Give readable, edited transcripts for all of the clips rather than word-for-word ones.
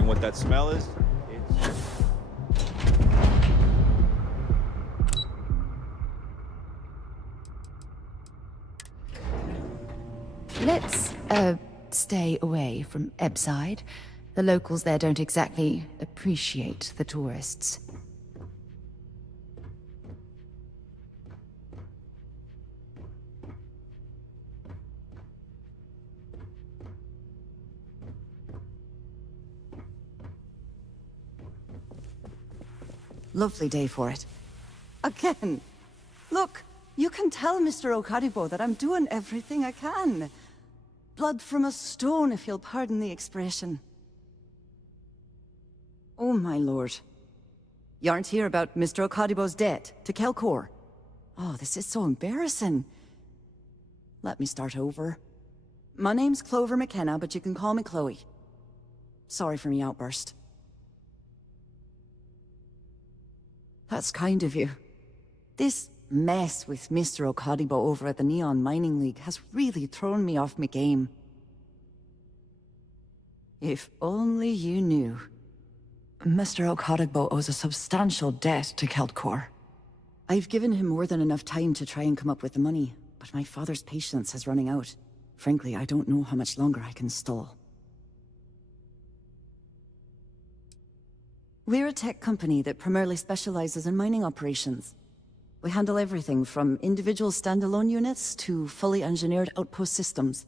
wondering what that smell is, it's... Let's, stay away from Ebbside. The locals there don't exactly appreciate the tourists. Lovely day for it. Again. Look, you can tell Mr. Okadibo that I'm doing everything I can. Blood from a stone, if you'll pardon the expression. Oh, my lord. You aren't here about Mr. Okadibo's debt to Kelkor? Oh, this is so embarrassing. Let me start over. My name's Clover McKenna, but you can call me Chloe. Sorry for me outburst. That's kind of you. This mess with Mr. Okadibo over at the Neon Mining League has really thrown me off my game. If only you knew. Mr. Okadibo owes a substantial debt to Keltkor. I've given him more than enough time to try and come up with the money, but my father's patience is running out. Frankly, I don't know how much longer I can stall. We're a tech company that primarily specializes in mining operations. We handle everything from individual standalone units to fully engineered outpost systems.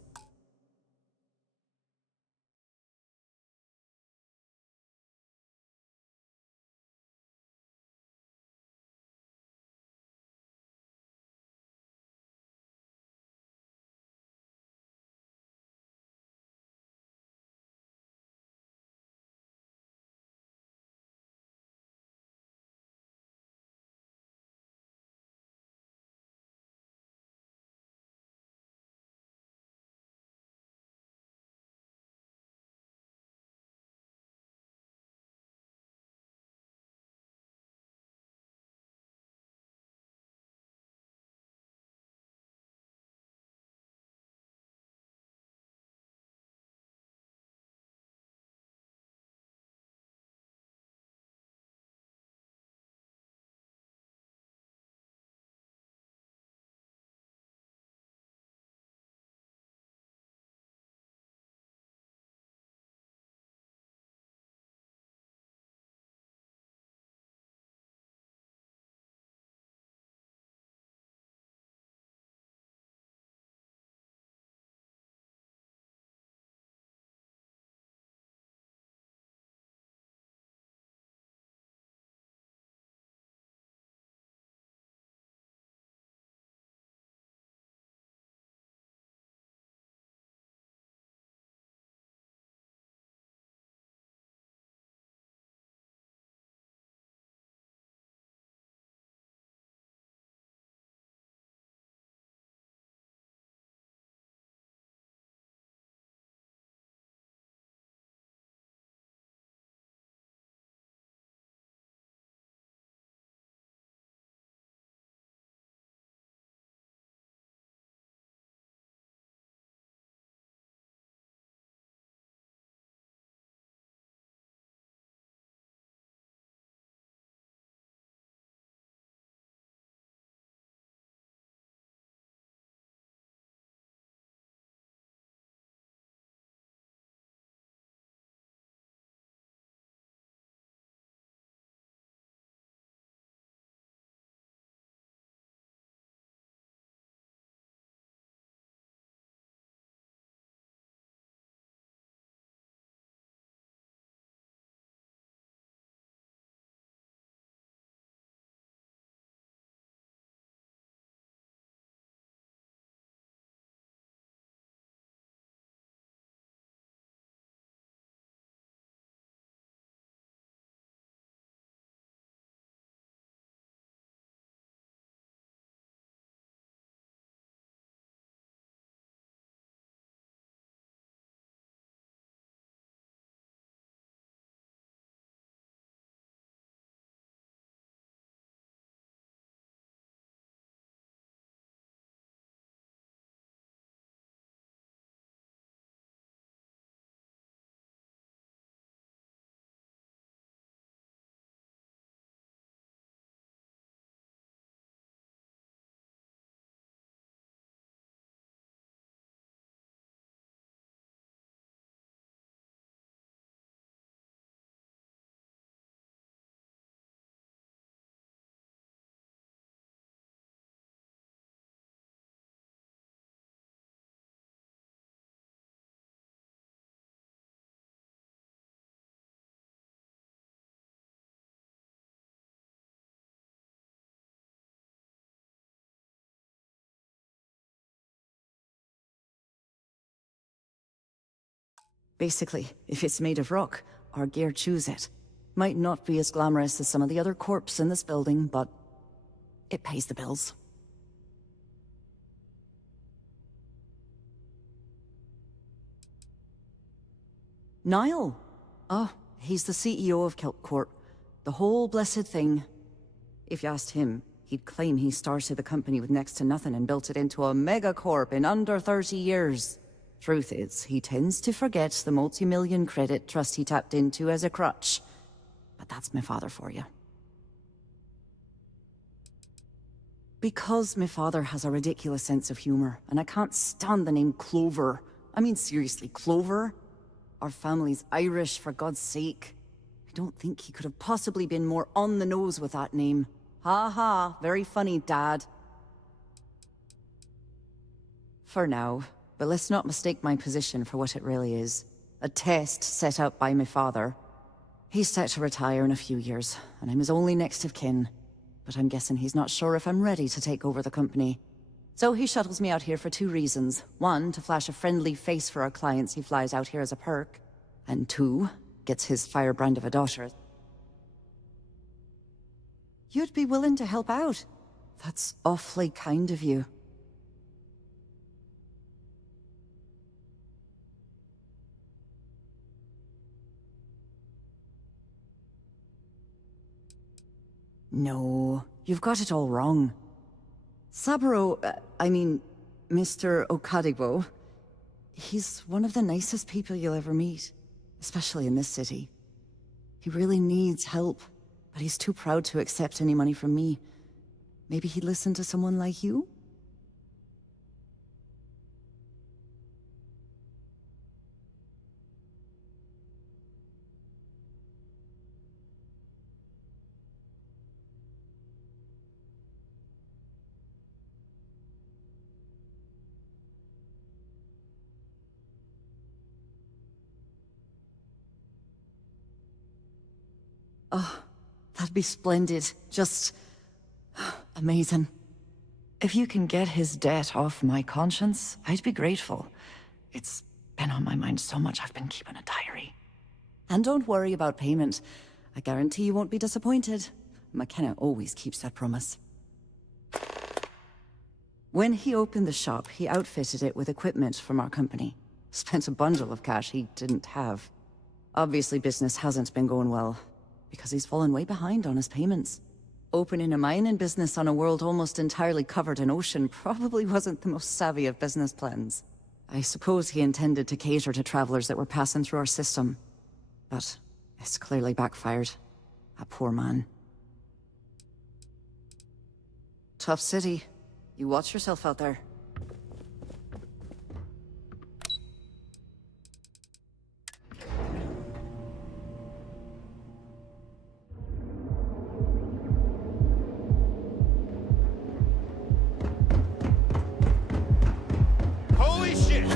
Basically, if it's made of rock, our gear chews it. Might not be as glamorous as some of the other corps in this building, but it pays the bills. Niall? Oh, he's the CEO of Kelpcourt. The whole blessed thing. If you asked him, he'd claim he started the company with next to nothing and built it into a megacorp in under 30 years. Truth is, he tends to forget the multi-million credit trust he tapped into as a crutch. But that's my father for you. Because my father has a ridiculous sense of humor, and I can't stand the name Clover. I mean, seriously, Clover? Our family's Irish, for God's sake. I don't think he could have possibly been more on the nose with that name. Ha ha, very funny, Dad. For now, but let's not mistake my position for what it really is. A test set up by my father. He's set to retire in a few years, and I'm his only next of kin. But I'm guessing he's not sure if I'm ready to take over the company. So he shuttles me out here for two reasons. One, to flash a friendly face for our clients he flies out here as a perk. And two, gets his firebrand of a daughter. You'd be willing to help out? That's awfully kind of you. No, you've got it all wrong. Saburo, Mr. Okadigbo, he's one of the nicest people you'll ever meet, especially in this city. He really needs help, but he's too proud to accept any money from me. Maybe he'd listen to someone like you? Oh, that'd be splendid. Just amazing. If you can get his debt off my conscience, I'd be grateful. It's been on my mind so much I've been keeping a diary. And don't worry about payment. I guarantee you won't be disappointed. McKenna always keeps that promise. When he opened the shop, he outfitted it with equipment from our company. Spent a bundle of cash he didn't have. Obviously business hasn't been going well, because he's fallen way behind on his payments. Opening a mining business on a world almost entirely covered in ocean probably wasn't the most savvy of business plans. I suppose he intended to cater to travelers that were passing through our system. But it's clearly backfired. A poor man. Tough city. You watch yourself out there. Holy shit!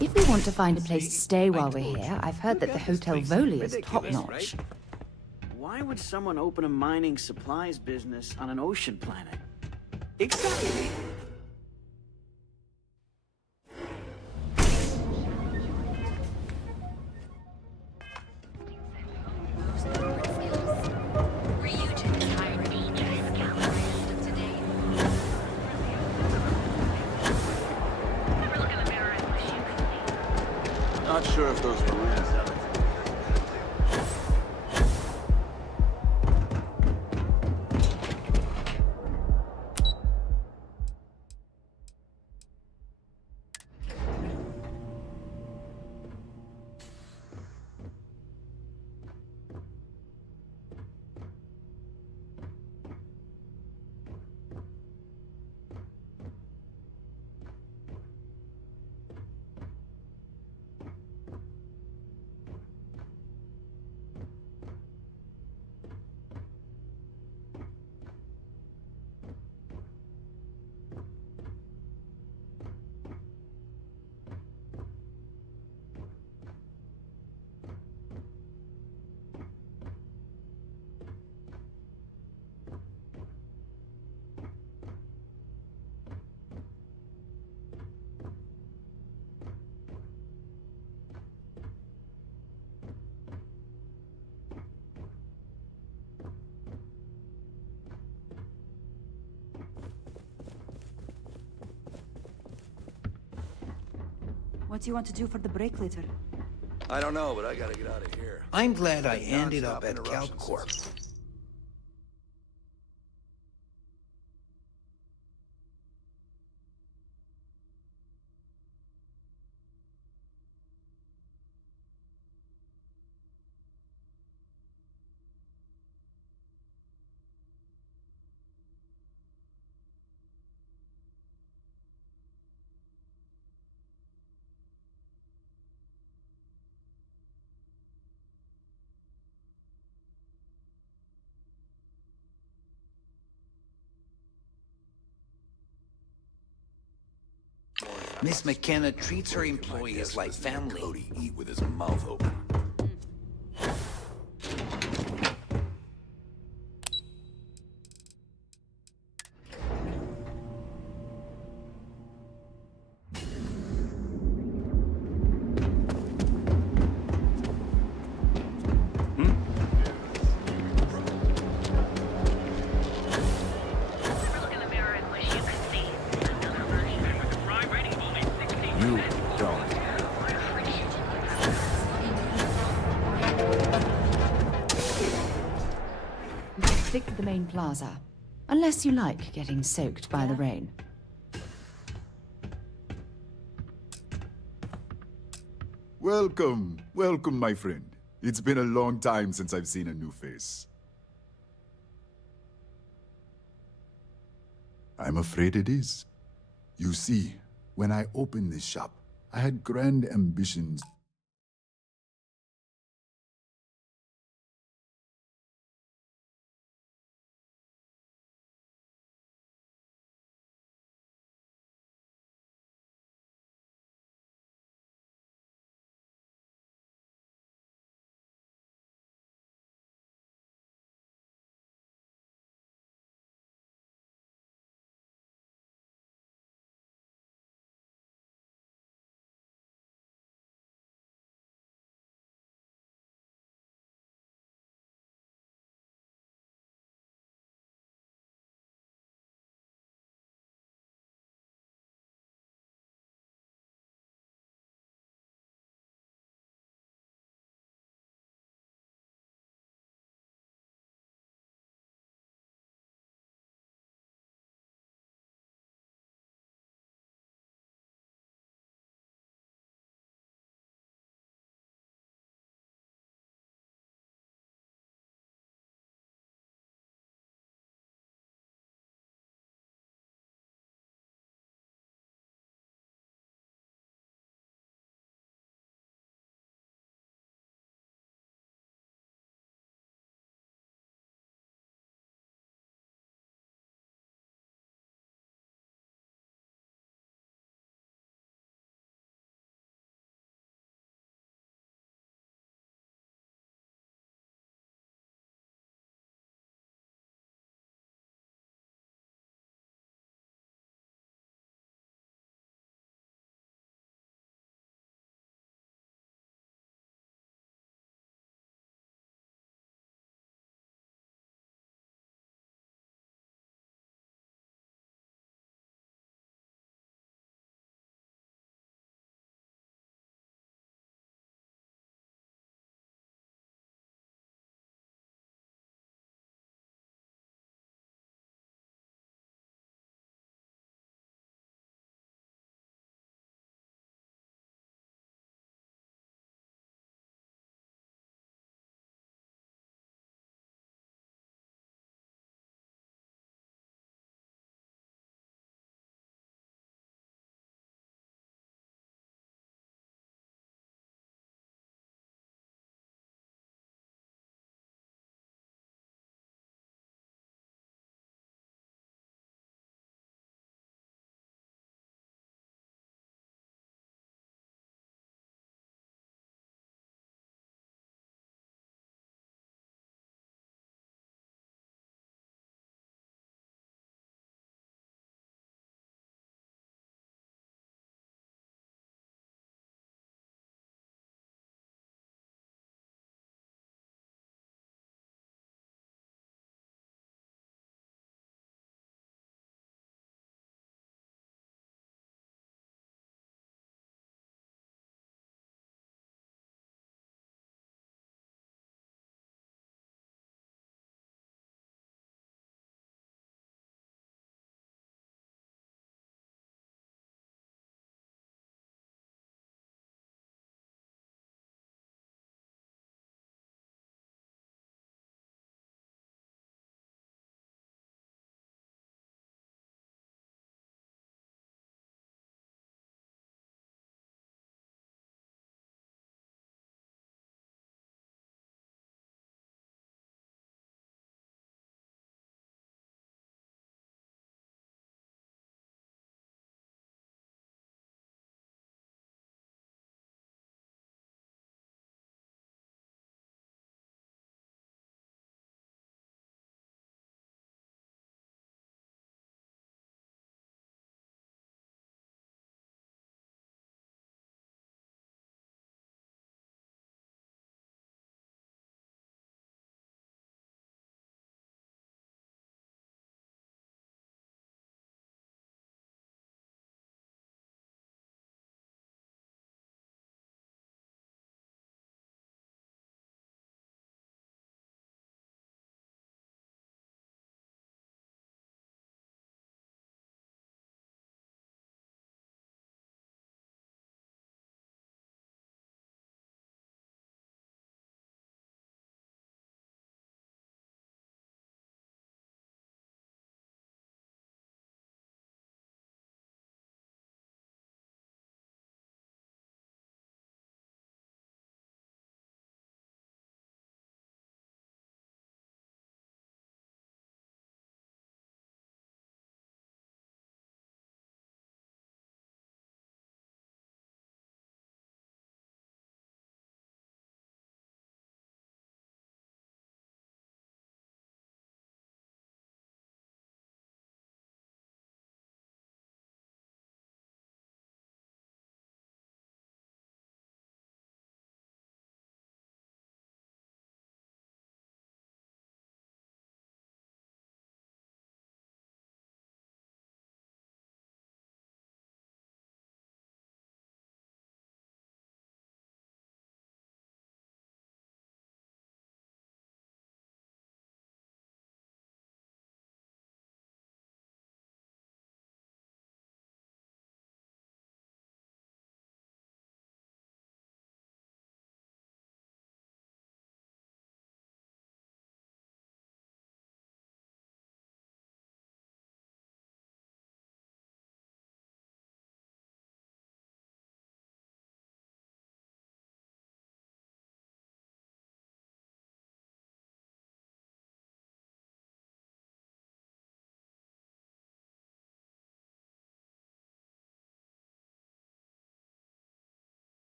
If we want to find a place to stay while we're here, I've heard that the Hotel Voli is top-notch. Why would someone open a mining supplies business on an ocean planet? Exactly. Not sure if those ruins have it. What do you want to do for the break later? I don't know, but I gotta get out of here. I'm glad I ended Non-stop up at interruptions. Calcorp. Miss McKenna treats her employees like family. Cody eat with his mouth open. You don't. Stick to the main plaza. Unless you like getting soaked by the rain. Welcome, welcome, my friend. It's been a long time since I've seen a new face. I'm afraid it is. You see, when I opened this shop, I had grand ambitions.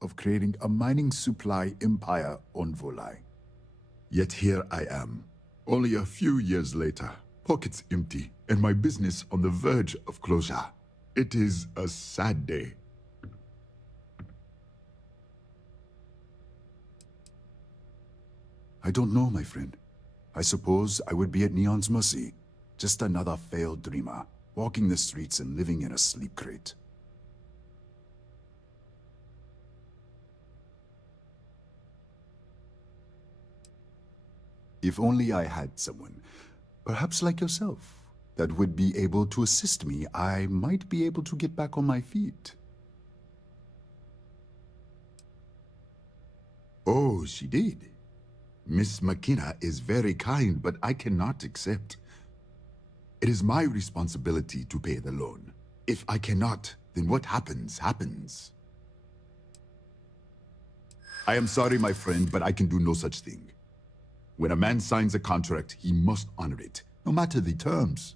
of creating a mining supply empire on Volai. Yet here I am, only a few years later, pockets empty, and my business on the verge of closure. It is a sad day. I don't know, my friend. I suppose I would be at Neon's mercy. Just another failed dreamer, walking the streets and living in a sleep crate. If only I had someone, perhaps like yourself, that would be able to assist me, I might be able to get back on my feet. Oh, she did. Miss McKenna is very kind, but I cannot accept. It is my responsibility to pay the loan. If I cannot, then what happens, happens. I am sorry, my friend, but I can do no such thing. When a man signs a contract, he must honor it, no matter the terms.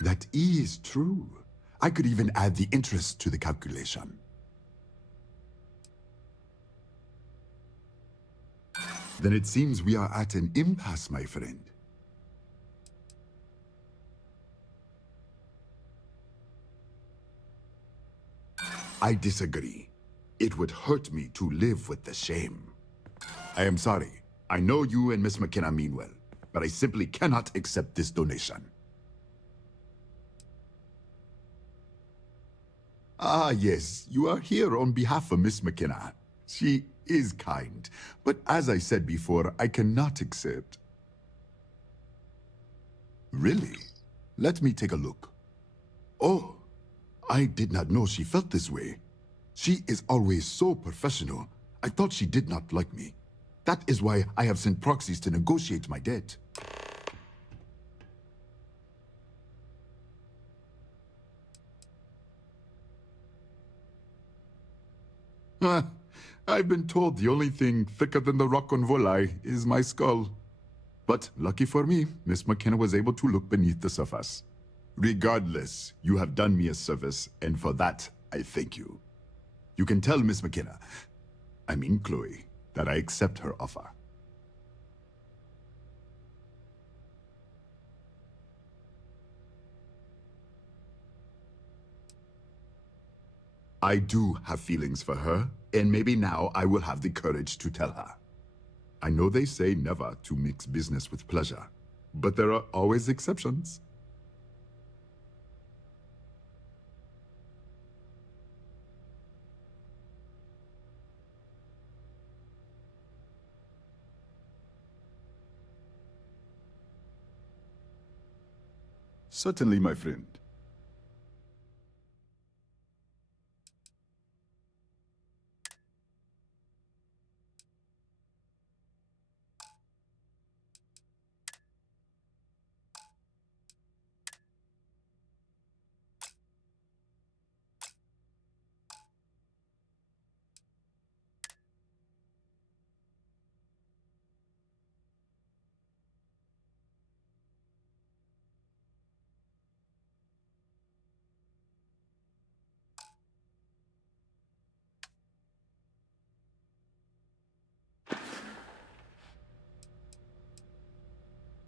That is true. I could even add the interest to the calculation. Then it seems we are at an impasse, my friend. I disagree. It would hurt me to live with the shame. I am sorry. I know you and Miss McKenna mean well, but I simply cannot accept this donation. Ah, yes, you are here on behalf of Miss McKenna. She is kind, but as I said before, I cannot accept. Really? Let me take a look. Oh, I did not know she felt this way. She is always so professional. I thought she did not like me. That is why I have sent proxies to negotiate my debt. I've been told the only thing thicker than the rock on Volai is my skull. But lucky for me, Miss McKenna was able to look beneath the surface. Regardless, you have done me a service, and for that, I thank you. You can tell Miss McKenna, I mean Chloe, that I accept her offer. I do have feelings for her, and maybe now I will have the courage to tell her. I know they say never to mix business with pleasure, but there are always exceptions. Certainly, my friend.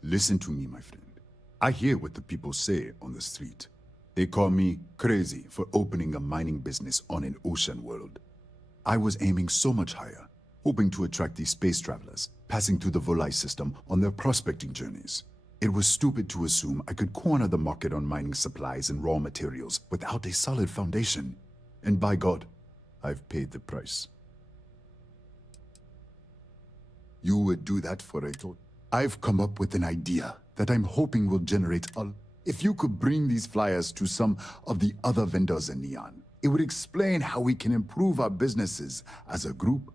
Listen to me, my friend. I hear what the people say on the street. They call me crazy for opening a mining business on an ocean world. I was aiming so much higher, hoping to attract these space travelers, passing through the Volai system on their prospecting journeys. It was stupid to assume I could corner the market on mining supplies and raw materials without a solid foundation. And by God, I've paid the price. You would do that for a total. I've come up with an idea that I'm hoping will generate a... If you could bring these flyers to some of the other vendors in Neon, it would explain how we can improve our businesses as a group.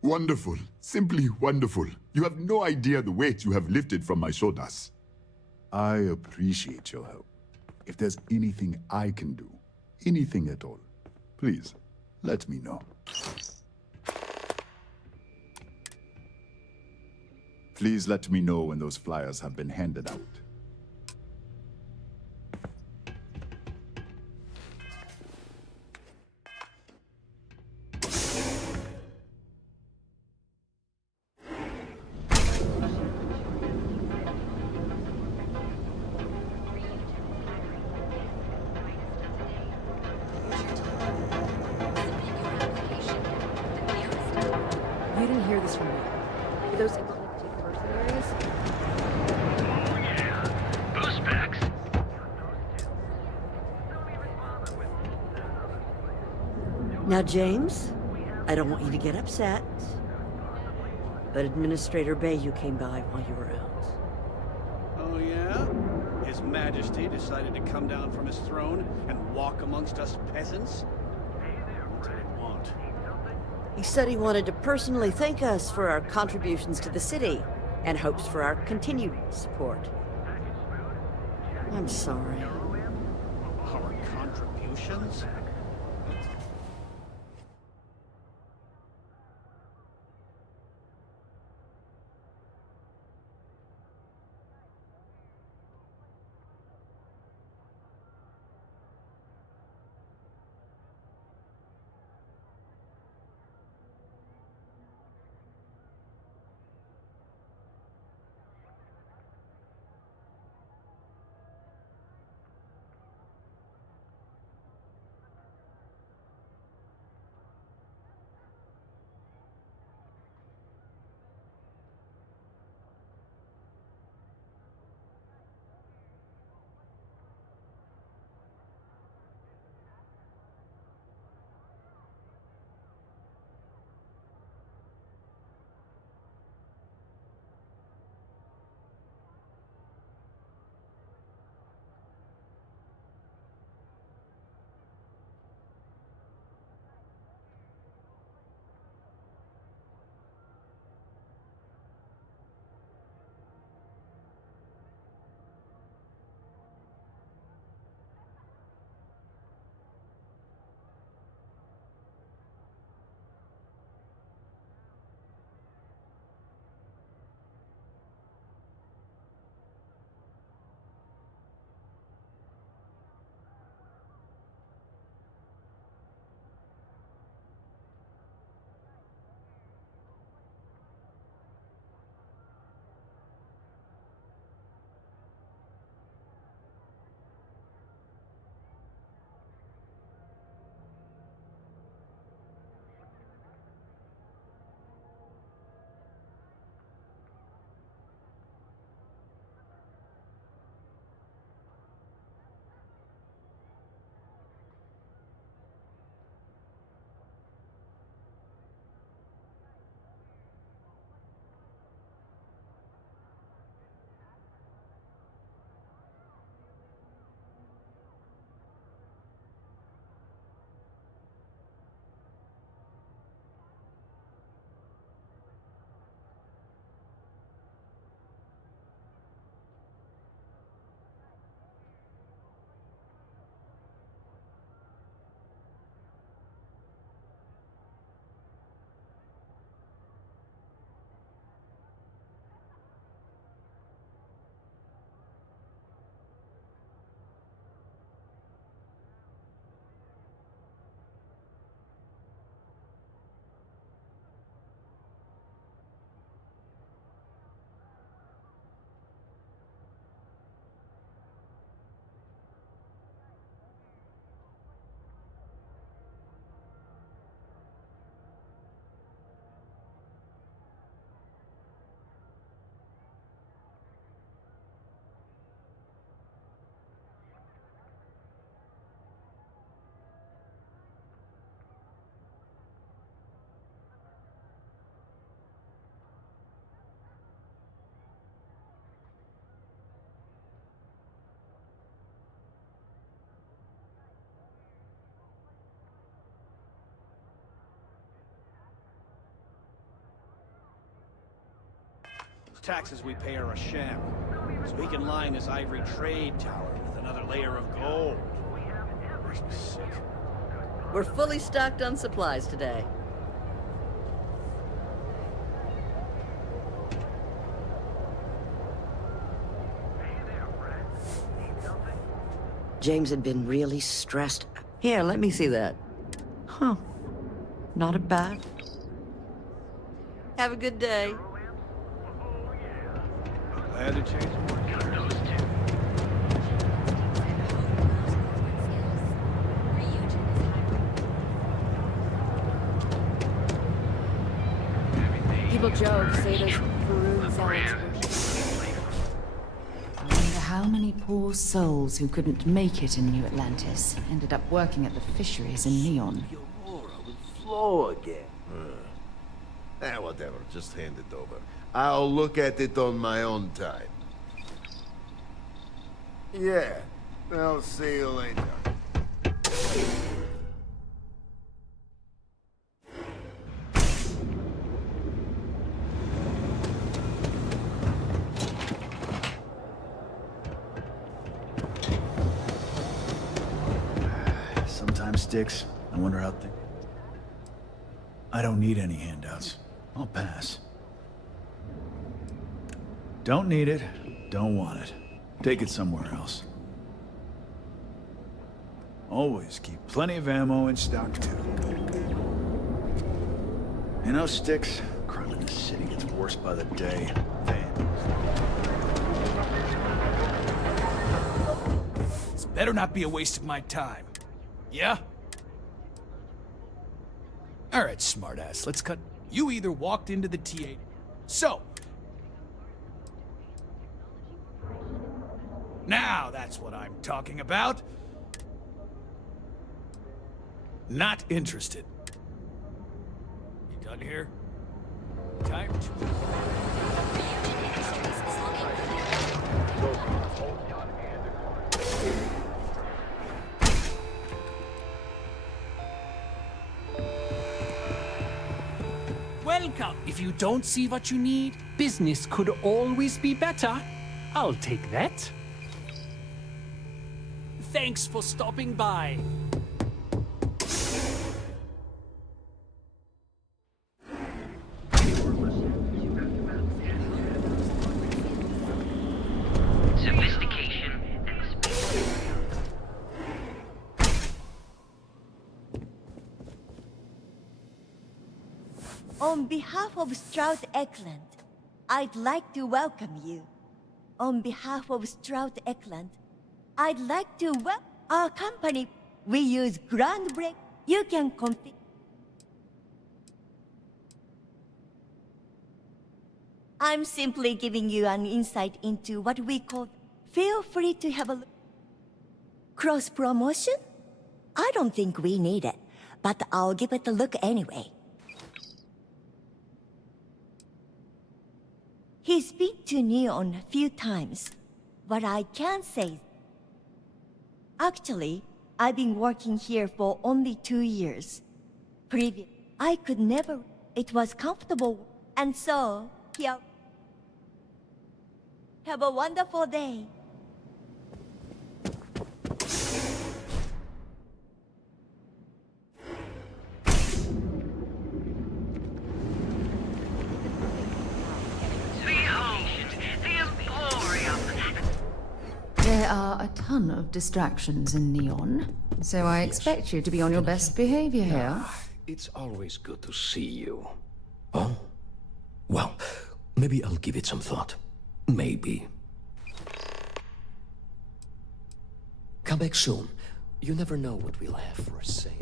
Wonderful. Simply wonderful. You have no idea the weight you have lifted from my shoulders. I appreciate your help. If there's anything I can do, anything at all, please let me know. Please let me know when those flyers have been handed out. You didn't hear this from me. For those eclectic mercenaries? Boost packs. Now, James, I don't want you to get upset, but Administrator Bayou came by while you were out. Oh, yeah? His Majesty decided to come down from his throne and walk amongst us peasants? What did he want? He said he wanted to personally thank us for our contributions to the city, and hopes for our continued support. I'm sorry. Our contributions? Taxes we pay are a sham, so he can line his ivory trade tower with another layer of gold. Makes me sick. We're fully stocked on supplies today. James had been really stressed. Here, let me see that. Huh. Not a bad. Have a good day. Glad to change the work. People joke, say those Peru salads. I wonder how many poor souls who couldn't make it in New Atlantis ended up working at the fisheries in Neon. Flow again. Whatever. Just hand it over. I'll look at it on my own time. Yeah. I'll see you later. Sometimes, Sticks, I wonder how things... I don't need any handouts. I'll pass. Don't need it. Don't want it. Take it somewhere else. Always keep plenty of ammo in stock, too. You know, Sticks, crime in this city gets worse by the day. This better not be a waste of my time. Yeah? Alright, smartass, let's cut. You either walked into the T8. So. Now that's what I'm talking about. Not interested. You done here? Time to... Welcome. If you don't see what you need, business could always be better. I'll take that. Thanks for stopping by. Sophistication and speed. On behalf of Stroud Eckland, I'd like to welcome you. On behalf of Stroud Eckland, I'd like to welcome our company. We use groundbreak. You can configure. I'm simply giving you an insight into what we call. Feel free to have a look. Cross promotion? I don't think we need it, but I'll give it a look anyway. He's been to Neon a few times. What I can say... Actually, I've been working here for only 2 years. I could never... It was comfortable. And so, here... Have a wonderful day. There are a ton of distractions in Neon, so I expect you to be on your best behavior here. It's always good to see you. Oh? Well, maybe I'll give it some thought. Maybe. Come back soon. You never know what we'll have for a sale.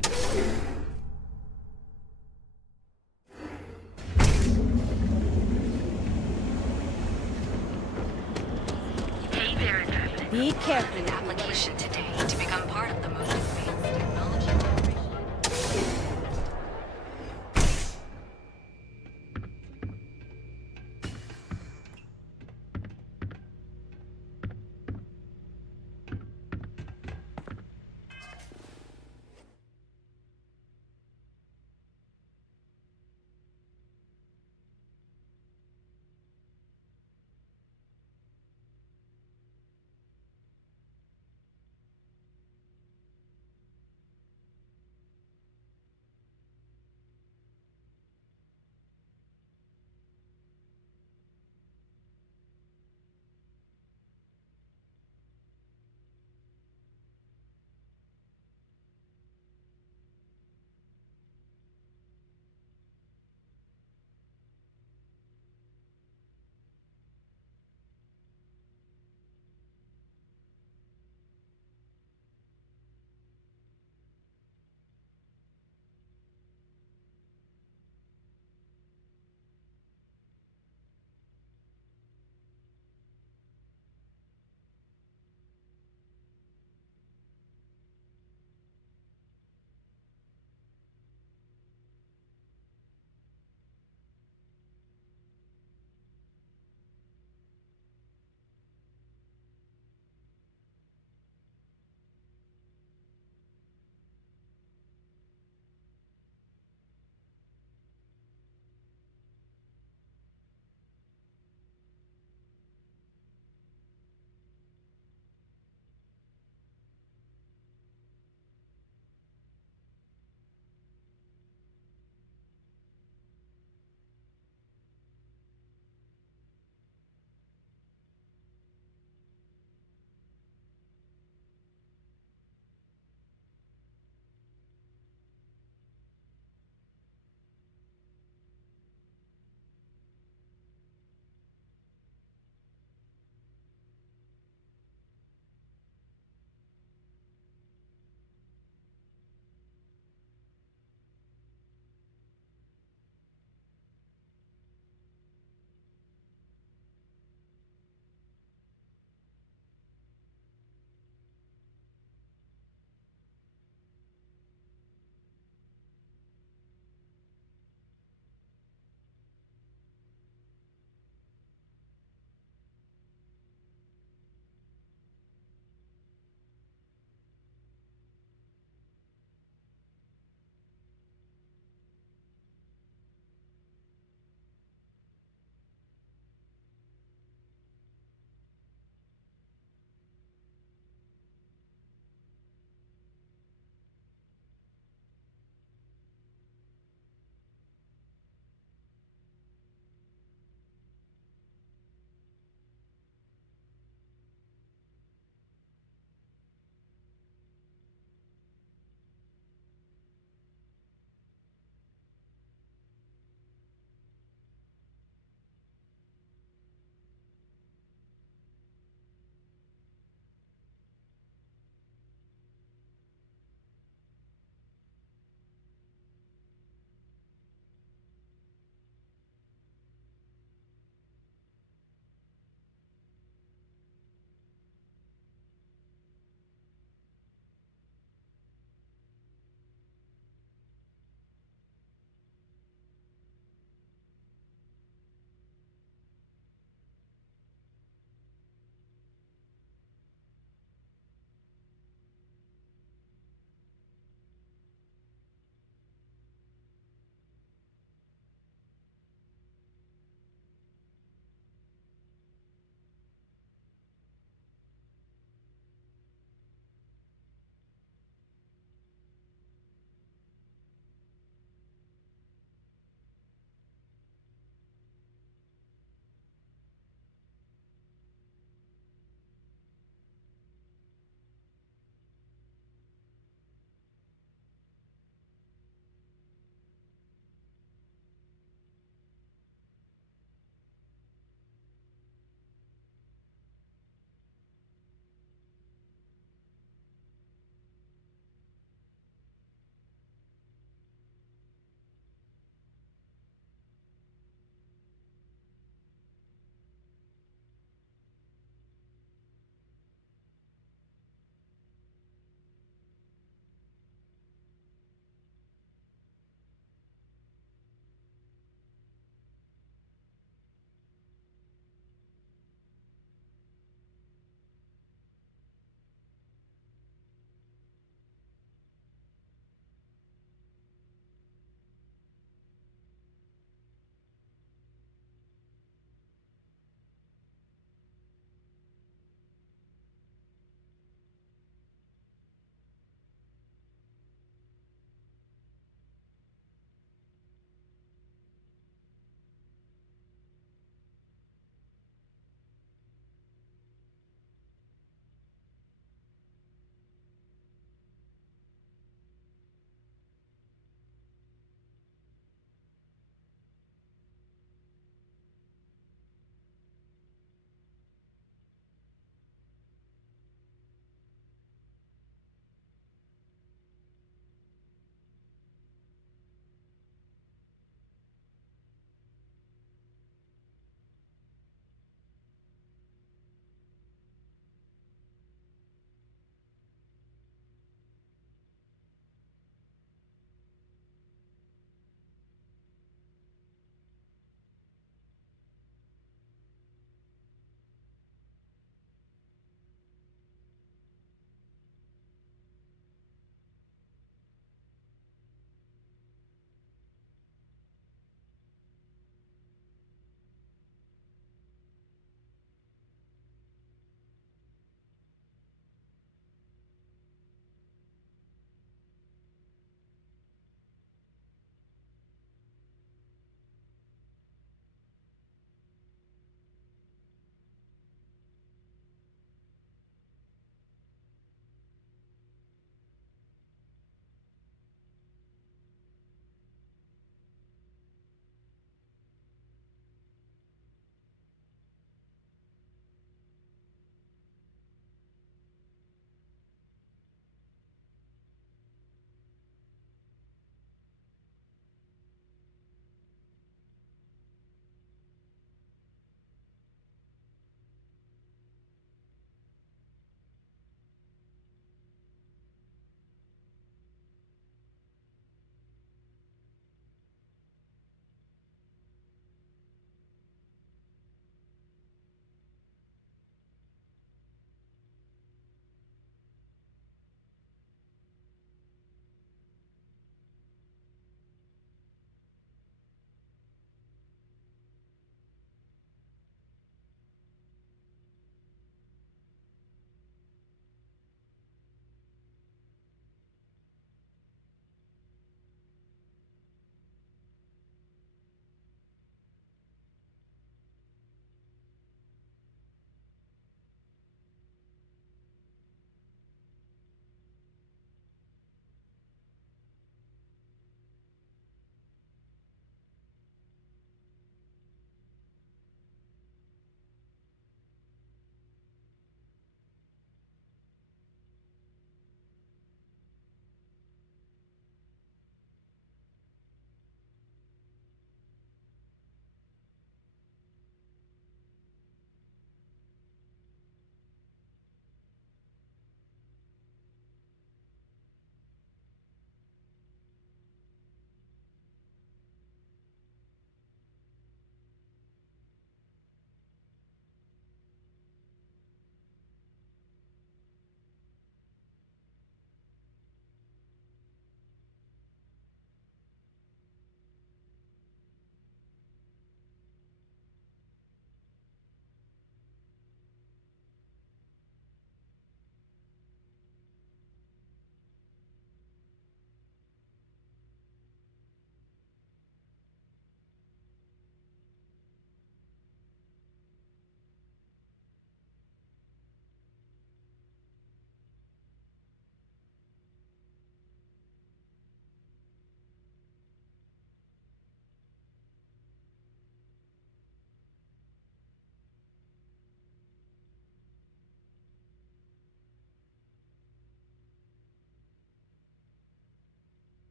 Hey there, be careful. An application today to become part of the most advanced technology.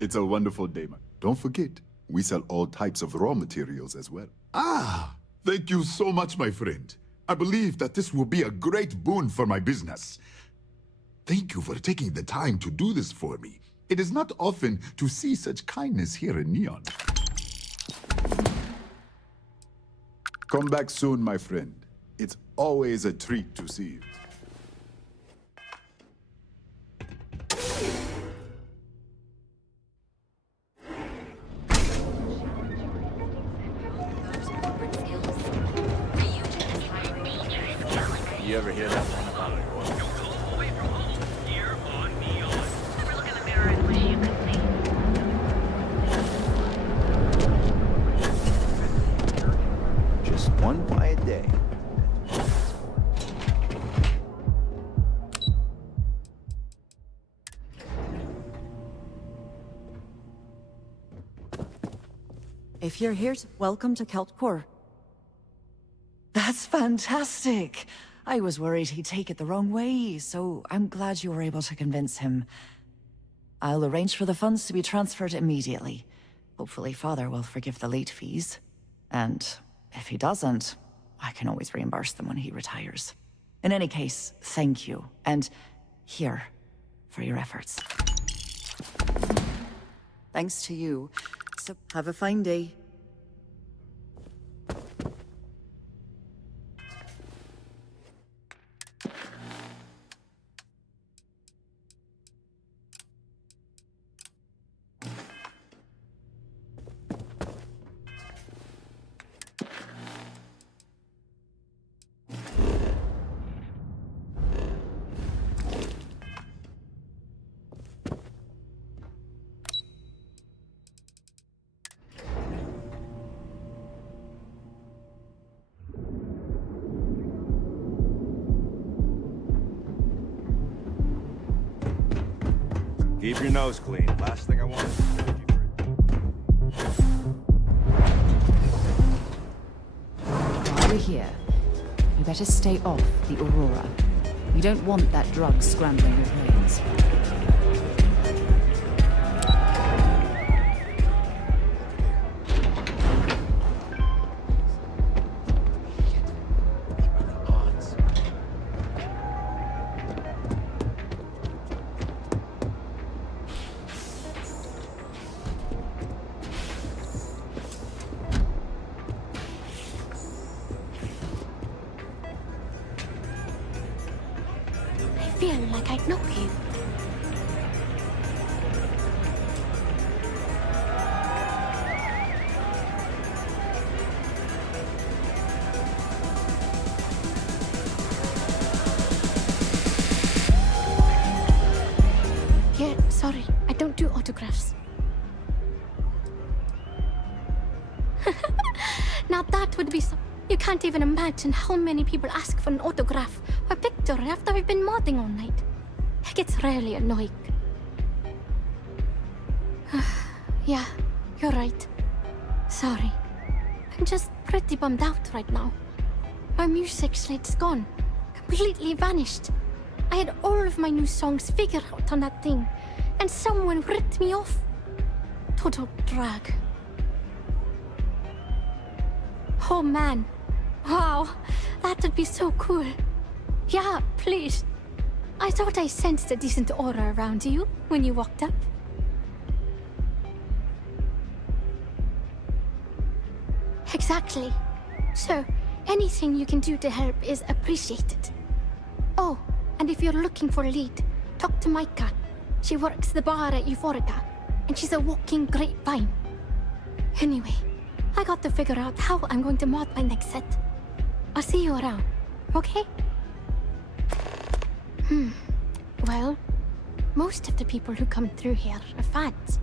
It's a wonderful day, man. Don't forget, we sell all types of raw materials as well. Ah, thank you so much, my friend. I believe that this will be a great boon for my business. Thank you for taking the time to do this for me. It is not often to see such kindness here in Neon. Come back soon, my friend. It's always a treat to see you. You ever hear that one about an oil? Just one quiet day. If you're here, welcome to Keltcore. That's fantastic! I was worried he'd take it the wrong way, so I'm glad you were able to convince him. I'll arrange for the funds to be transferred immediately. Hopefully Father will forgive the late fees. And if he doesn't, I can always reimburse them when he retires. In any case, thank you, and here, for your efforts. Thanks to you, so have a fine day. Keep your nose clean. Last thing I want is While we're here, you better stay off the Aurora. You don't want that drug scrambling your brains. I feel like I know you. Yeah, sorry, I don't do autographs. Now that would be so... You can't even imagine how many people ask for an autograph or picture after we've been modding all night. It gets really annoying. Yeah, you're right. Sorry. I'm just pretty bummed out right now. My music slate's gone. Completely vanished. I had all of my new songs figured out on that thing, and someone ripped me off. Total drag. Oh man. Wow, that would be so cool. Yeah, please. I thought I sensed a decent aura around you when you walked up. Exactly. So, anything you can do to help is appreciated. Oh, and if you're looking for a lead, talk to Micah. She works the bar at Euphorica, and she's a walking grapevine. Anyway, I got to figure out how I'm going to mod my next set. I'll see you around, okay? Well, most of the people who come through here are fans,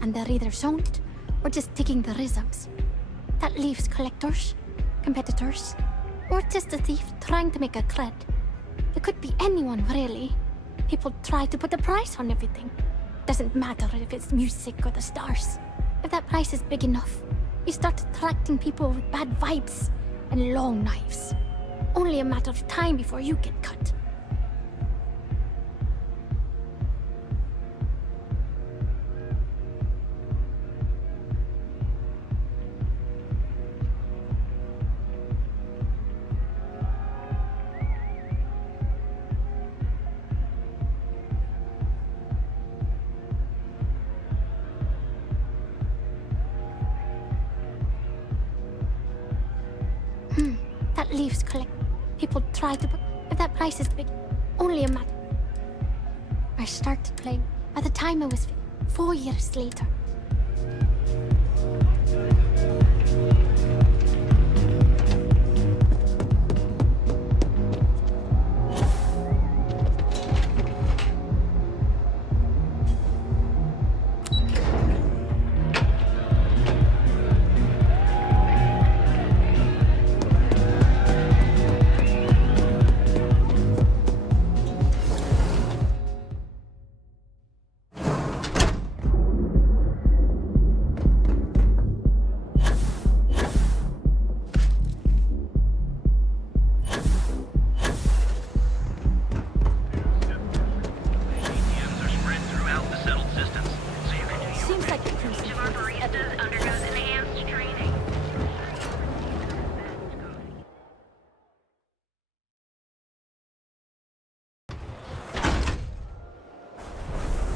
and they're either zoned or just digging the rhythms. That leaves collectors, competitors, or just a thief trying to make a cred. It could be anyone, really. People try to put a price on everything. Doesn't matter if it's music or the stars. If that price is big enough, you start attracting people with bad vibes and long knives. Only a matter of time before you get cut. leaves collect. People try to, but that price is big. Only a matter. I started playing. By the time I was 4 years later.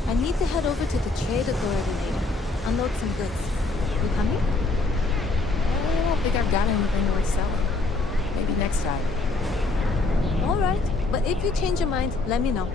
I need to head over to the Trade Authority later. Unload some goods. You coming? I don't think I've got anything worth selling. Maybe next time. Alright, but if you change your mind, let me know.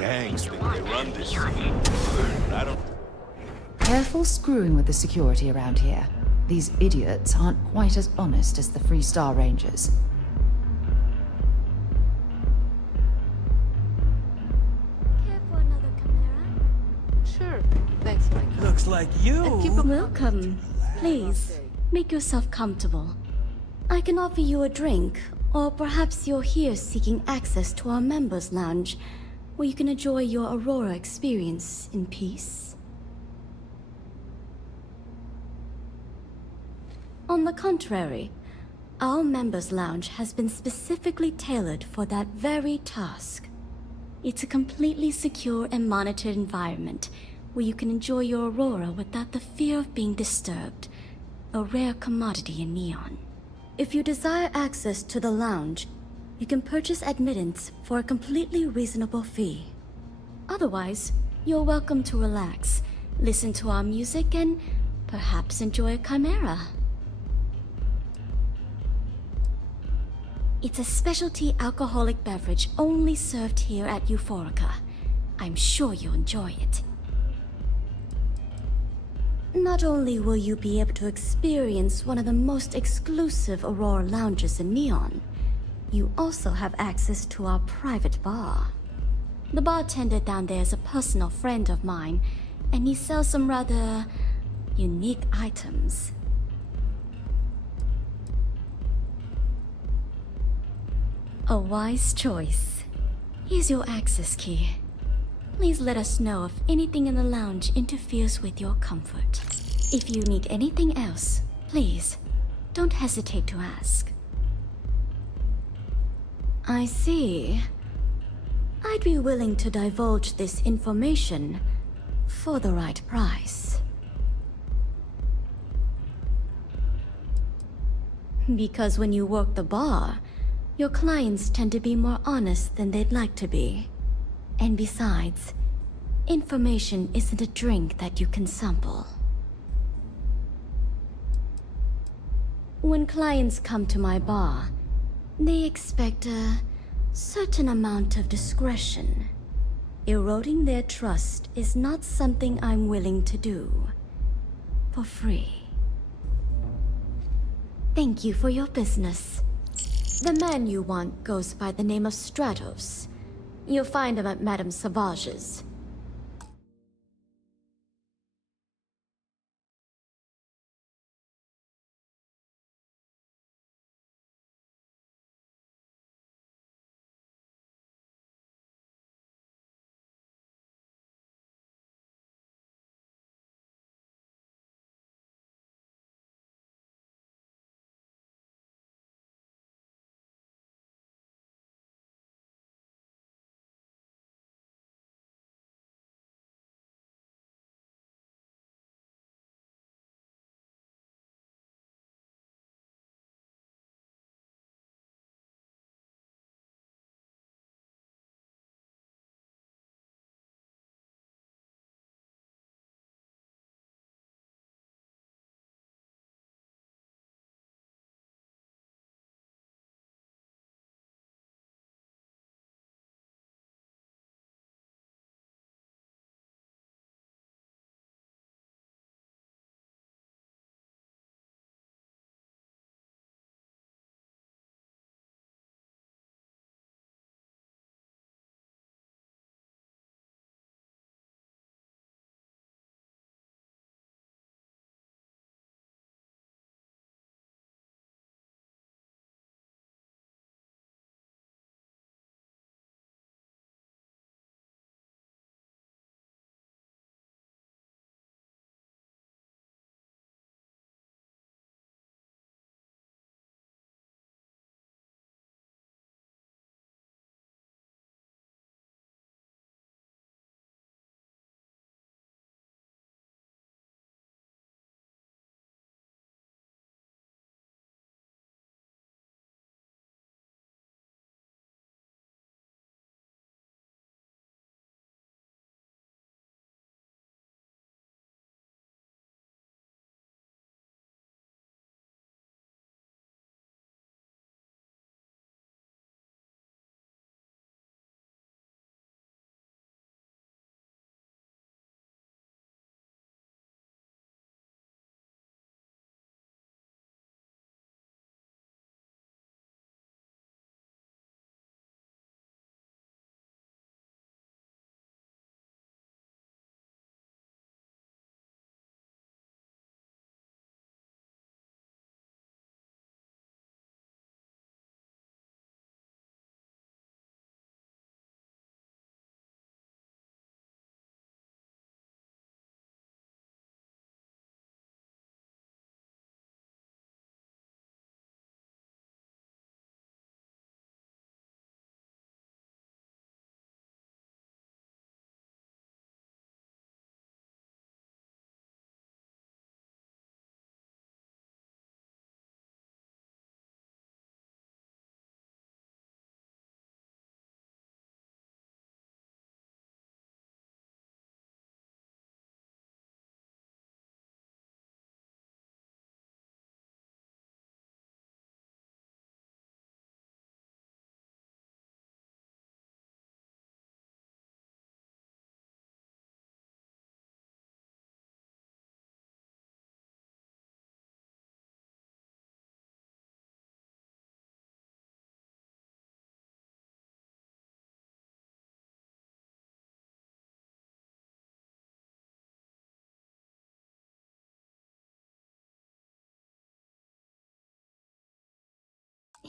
gangs think they run this city. But I don't... Careful screwing with the security around here. These idiots aren't quite as honest as the Free Star Rangers. Care for another Chimera? Sure. Thanks, Mike. Looks like you... Welcome. Please, make yourself comfortable. I can offer you a drink, or perhaps you're here seeking access to our members' lounge, where you can enjoy your Aurora experience in peace. On the contrary, our members' lounge has been specifically tailored for that very task. It's a completely secure and monitored environment where you can enjoy your Aurora without the fear of being disturbed, a rare commodity in Neon. If you desire access to the lounge, you can purchase admittance for a completely reasonable fee. Otherwise, you're welcome to relax, listen to our music, and perhaps enjoy a chimera. It's a specialty alcoholic beverage only served here at Euphorica. I'm sure you'll enjoy it. Not only will you be able to experience one of the most exclusive Aurora lounges in Neon, you also have access to our private bar. The bartender down there is a personal friend of mine, and he sells some rather unique items. A wise choice. Here's your access key. Please let us know if anything in the lounge interferes with your comfort. If you need anything else, please, don't hesitate to ask. I see. I'd be willing to divulge this information for the right price. Because when you work the bar, your clients tend to be more honest than they'd like to be. And besides, information isn't a drink that you can sample. When clients come to my bar, they expect a certain amount of discretion. Eroding their trust is not something I'm willing to do for free. Thank you for your business. The man you want goes by the name of Stratos. You'll find him at Madame Savage's.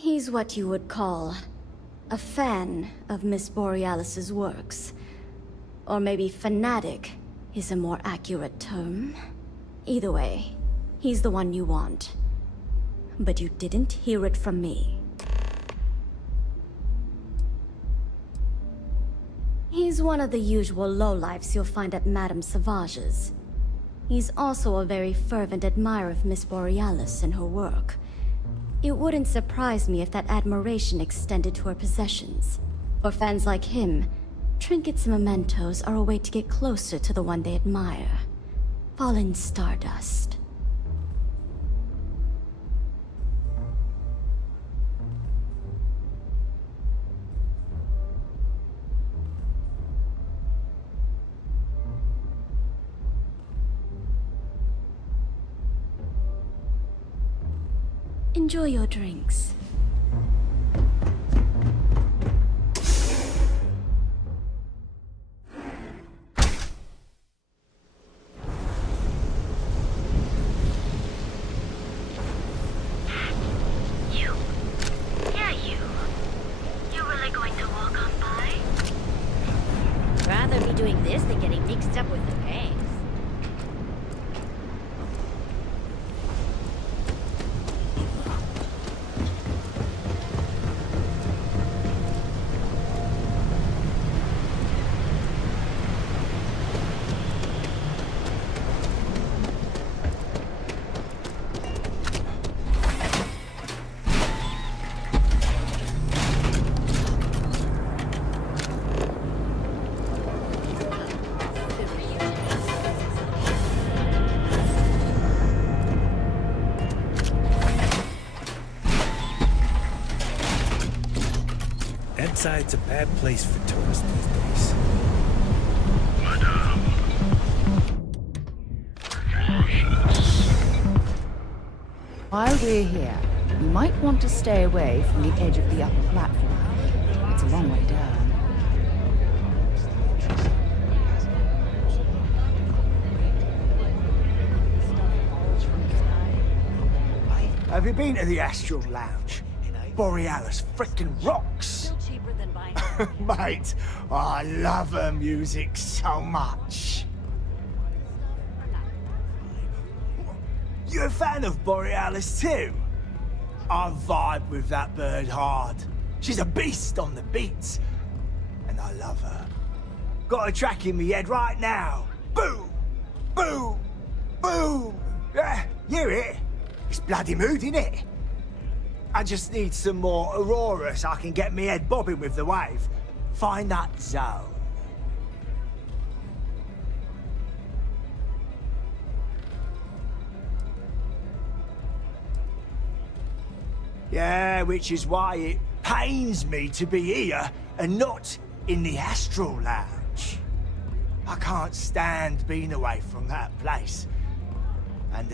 He's what you would call a fan of Miss Borealis's works. Or maybe fanatic is a more accurate term. Either way, he's the one you want. But you didn't hear it from me. He's one of the usual lowlifes you'll find at Madame Sauvage's. He's also a very fervent admirer of Miss Borealis and her work. It wouldn't surprise me if that admiration extended to her possessions. For fans like him, trinkets and mementos are a way to get closer to the one they admire. Fallen stardust. Enjoy your drinks. You? Yeah, you. You really going to walk on by? Rather be doing this than getting mixed up with the bangs. Ebbside's a bad place for tourists these days. While we're here, you might want to stay away from the edge of the upper platform. It's a long way down. Have you been to the Astral Lounge? Borealis frickin' rocks! Mate, I love her music so much. You a fan of Borealis too? I vibe with that bird hard. She's a beast on the beats. And I love her. Got a track in me head right now. Boom! Boom! Boom! Yeah, hear it? It's bloody mood, innit? I just need some more Aurora so I can get me head bobbing with the wave. Find that zone. Yeah, which is why it pains me to be here and not in the Astral Lounge. I can't stand being away from that place. And,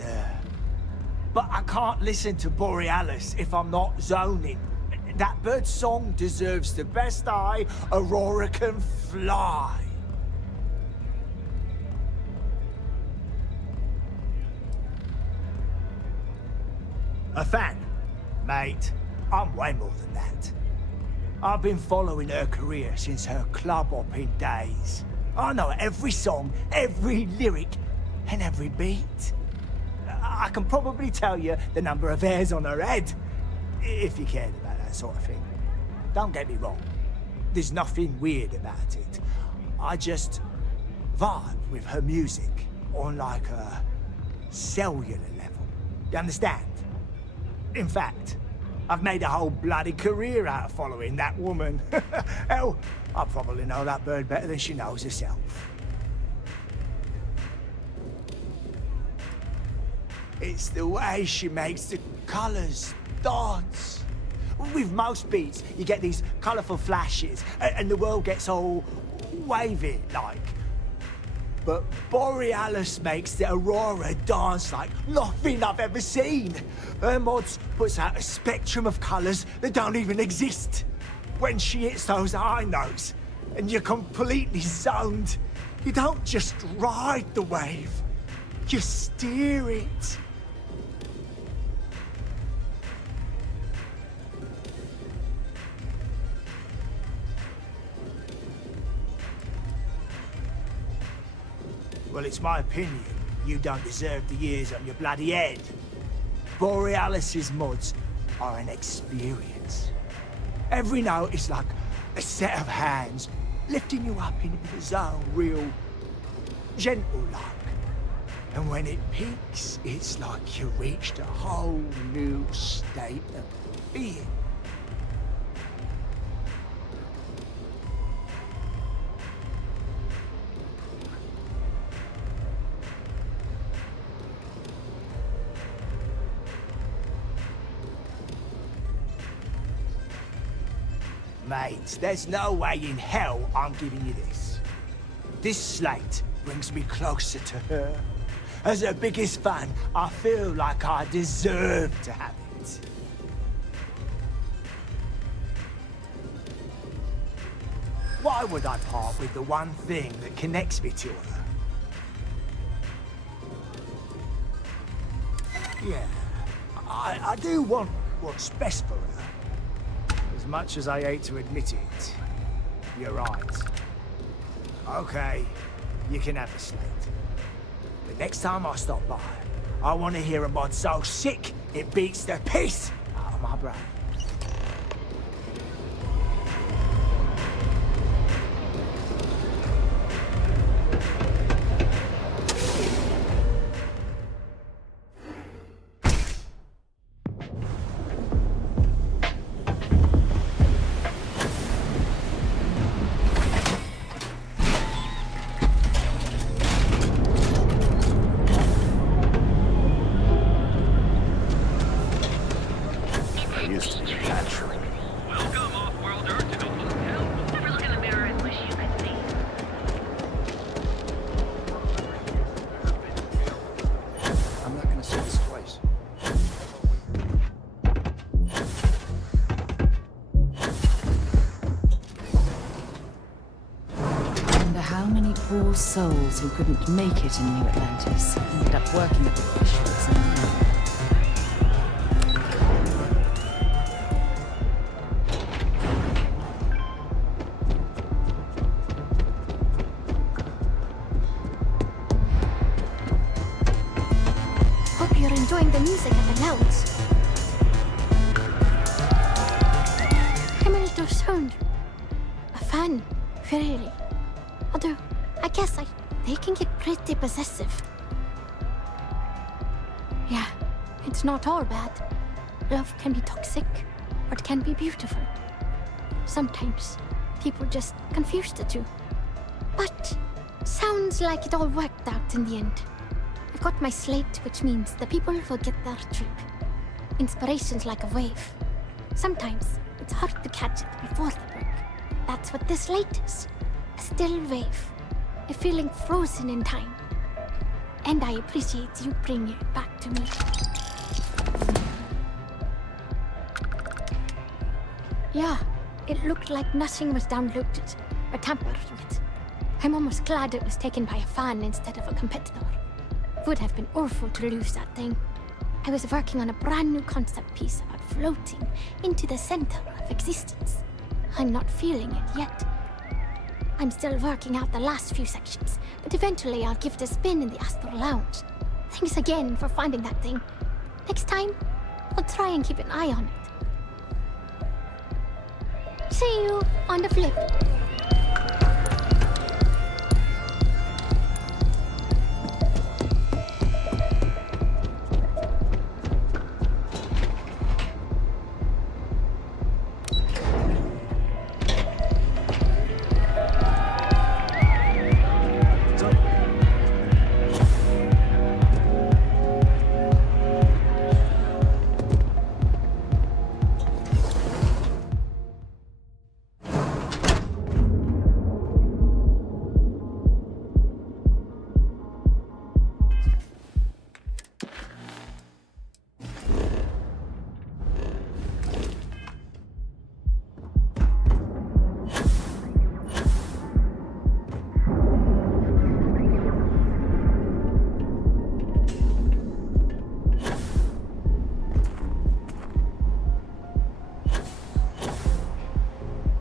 but I can't listen to Borealis if I'm not zoning. That bird's song deserves the best eye Aurora can fly. A fan? Mate, I'm way more than that. I've been following her career since her club hopping days. I know every song, every lyric, and every beat. I can probably tell you the number of hairs on her head, if you cared about that sort of thing. Don't get me wrong, there's nothing weird about it. I just vibe with her music on like a cellular level. You understand? In fact, I've made a whole bloody career out of following that woman. Hell, I probably know that bird better than she knows herself. It's the way she makes the colours dance. With most beats, you get these colourful flashes, and the world gets all wavy, like. But Borealis makes the Aurora dance like nothing I've ever seen. Her mods puts out a spectrum of colours that don't even exist. When she hits those high notes, and you're completely zoned, you don't just ride the wave, you steer it. Well, it's my opinion you don't deserve the years on your bloody head. Borealis's mods are an experience. Every note is like a set of hands lifting you up into the zone real gentle-like. And when it peaks, it's like you reached a whole new state of being. Mate, there's no way in hell I'm giving you this. This slate brings me closer to her. As her biggest fan, I feel like I deserve to have it. Why would I part with the one thing that connects me to her? Yeah, I do want what's best for her. As much as I hate to admit it, you're right. Okay, you can have the slate. But next time I stop by, I want to hear a mod so sick it beats the piss out of my brain. Poor souls who couldn't make it in New Atlantis ended up working at the officials in the end. Hope you're enjoying the music at the lounge. I'm a little sound. A fan, really. Although, I guess they can get pretty possessive. Yeah, it's not all bad. Love can be toxic, or it can be beautiful. Sometimes, people just confuse the two. But, sounds like it all worked out in the end. I've got my slate, which means the people will get their trip. Inspiration's like a wave. Sometimes, it's hard to catch it before the break. That's what this slate is. A still wave. A feeling frozen in time. And I appreciate you bringing it back to me. Yeah, it looked like nothing was downloaded or tampered with. I'm almost glad it was taken by a fan instead of a competitor. It would have been awful to lose that thing. I was working on a brand new concept piece about floating into the center of existence. I'm not feeling it yet. I'm still working out the last few sections, but eventually I'll give it a spin in the Astral Lounge. Thanks again for finding that thing. Next time, I'll try and keep an eye on it. See you on the flip.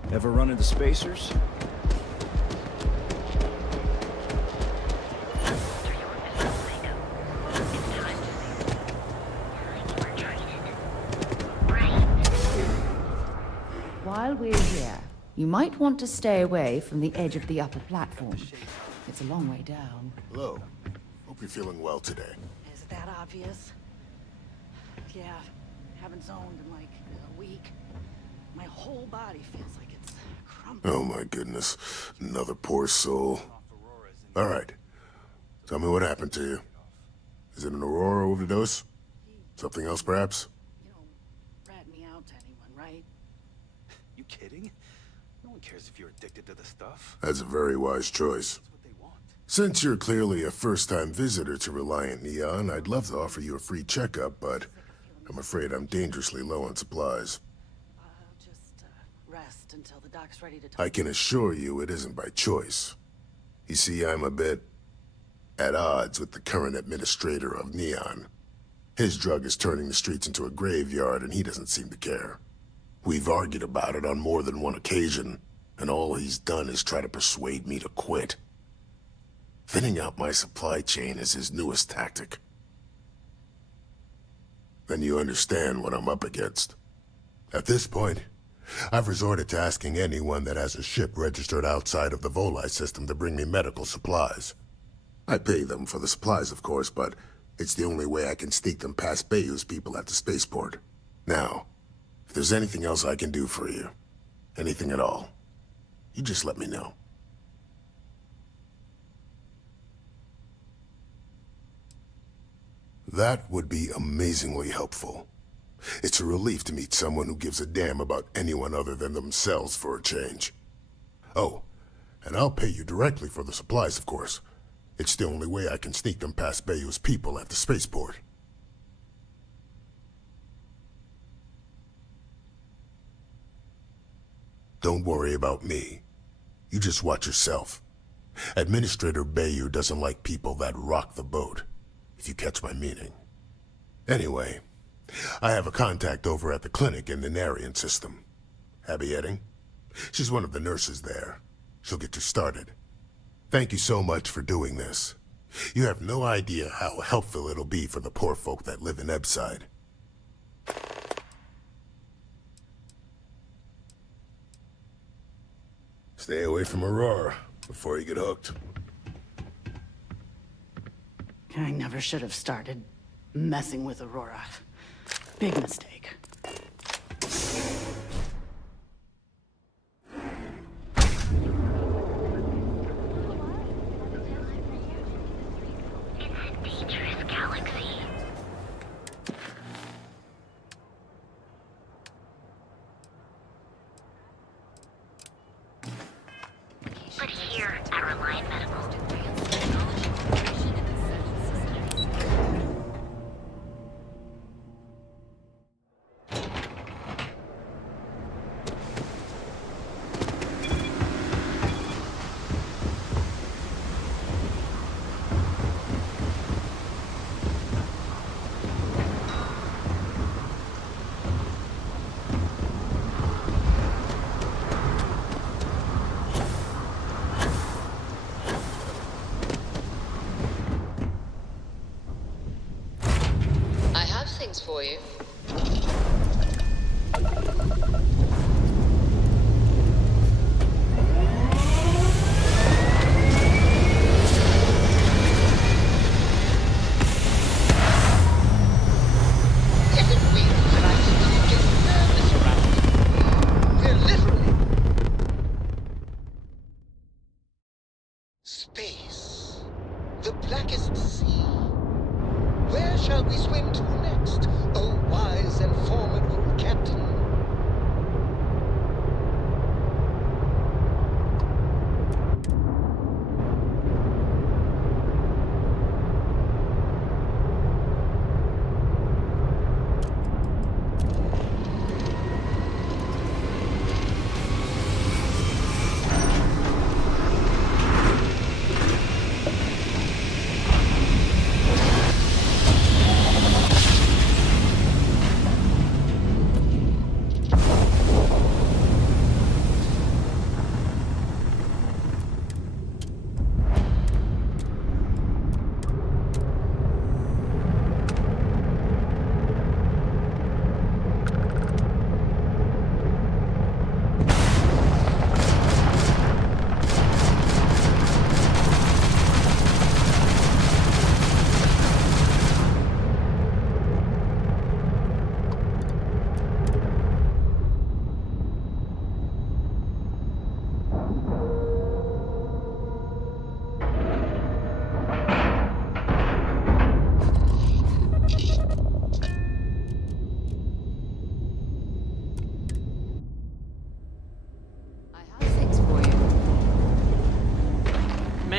Ever run into spacers? You might want to stay away from the edge of the upper platform. It's a long way down. Hello. Hope you're feeling well today. Is it that obvious? Yeah, haven't zoned in like a week. My whole body feels like it's crumbling. Oh my goodness. Another poor soul. Alright. Tell me what happened to you. Is it an Aurora overdose? Something else, perhaps? You know, rat me out to anyone, right? You kidding? No one cares if you're addicted to the stuff. That's a very wise choice. Since you're clearly a first-time visitor to Reliant Neon, I'd love to offer you a free checkup, but I'm afraid I'm dangerously low on supplies. I'll just rest until the doc's ready to talk. I can assure you it isn't by choice. You see, I'm a bit at odds with the current administrator of Neon. His drug is turning the streets into a graveyard, and he doesn't seem to care. We've argued about it on more than one occasion, and all he's done is try to persuade me to quit. Thinning out my supply chain is his newest tactic. Then you understand what I'm up against. At this point, I've resorted to asking anyone that has a ship registered outside of the Volai system to bring me medical supplies. I pay them for the supplies, of course, but it's the only way I can sneak them past Bayou's people at the spaceport. Now, if there's anything else I can do for you, anything at all, you just let me know. That would be amazingly helpful. It's a relief to meet someone who gives a damn about anyone other than themselves for a change. Oh, and I'll pay you directly for the supplies, of course. It's the only way I can sneak them past Bayou's people at the spaceport. Don't worry about me. You just watch yourself. Administrator Bayou doesn't like people that rock the boat, if you catch my meaning. Anyway, I have a contact over at the clinic in the Narian system. Abby Edding? She's one of the nurses there. She'll get you started. Thank you so much for doing this. You have no idea how helpful it'll be for the poor folk that live in Ebside. Stay away from Aurora before you get hooked. I never should have started messing with Aurora. Big mistake. But here at Reliant Medical, I have things for you. Is it weird that I still get nervous around here? We're literally... Space. The blackest sea. Where shall we swim to next, oh wise and formidable captain?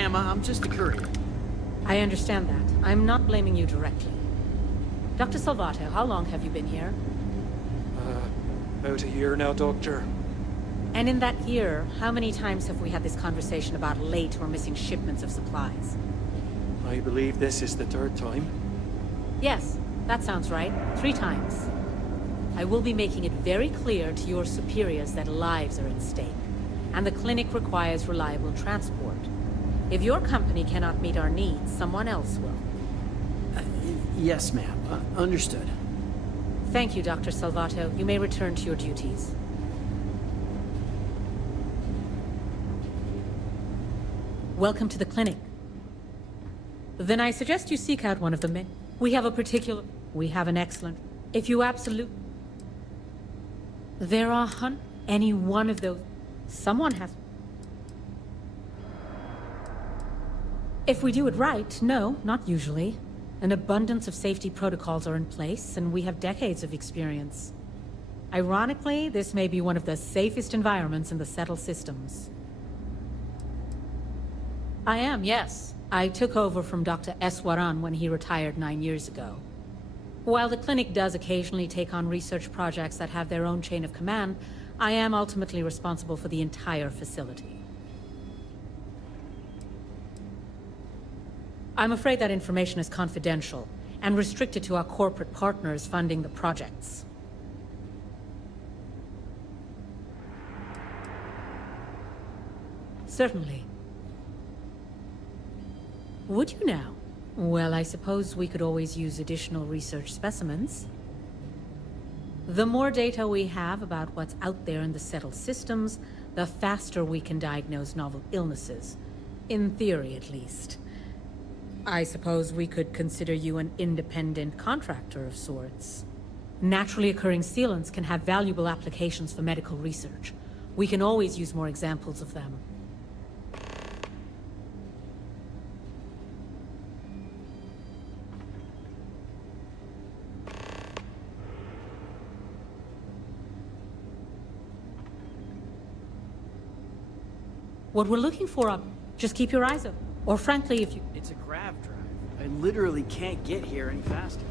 ma'am. I'm just a courier. I understand that. I'm not blaming you directly. Dr. Salvato, how long have you been here? About a year now, Doctor. And in that year, how many times have we had this conversation about late or missing shipments of supplies? I believe this is the third time. Yes, that sounds right. 3 times. I will be making it very clear to your superiors that lives are at stake, and the clinic requires reliable transport. If your company cannot meet our needs, someone else will. Yes, ma'am. Understood. Thank you, Dr. Salvato. You may return to your duties. Welcome to the clinic. Then I suggest you seek out one of the men. We have an excellent... If you absolute... There are any one of those... Someone has... If we do it right, no, not usually. An abundance of safety protocols are in place, and we have decades of experience. Ironically, this may be one of the safest environments in the settled systems. I am, yes. I took over from Dr. Eswaran when he retired 9 years ago. While the clinic does occasionally take on research projects that have their own chain of command, I am ultimately responsible for the entire facility. I'm afraid that information is confidential and restricted to our corporate partners funding the projects. Certainly. Would you now? Well, I suppose we could always use additional research specimens. The more data we have about what's out there in the settled systems, the faster we can diagnose novel illnesses. In theory, at least. I suppose we could consider you an independent contractor of sorts. Naturally occurring sealants can have valuable applications for medical research. We can always use more examples of them. What we're looking for, just keep your eyes open. Or frankly, if you... It's a grav drive. I literally can't get here any faster.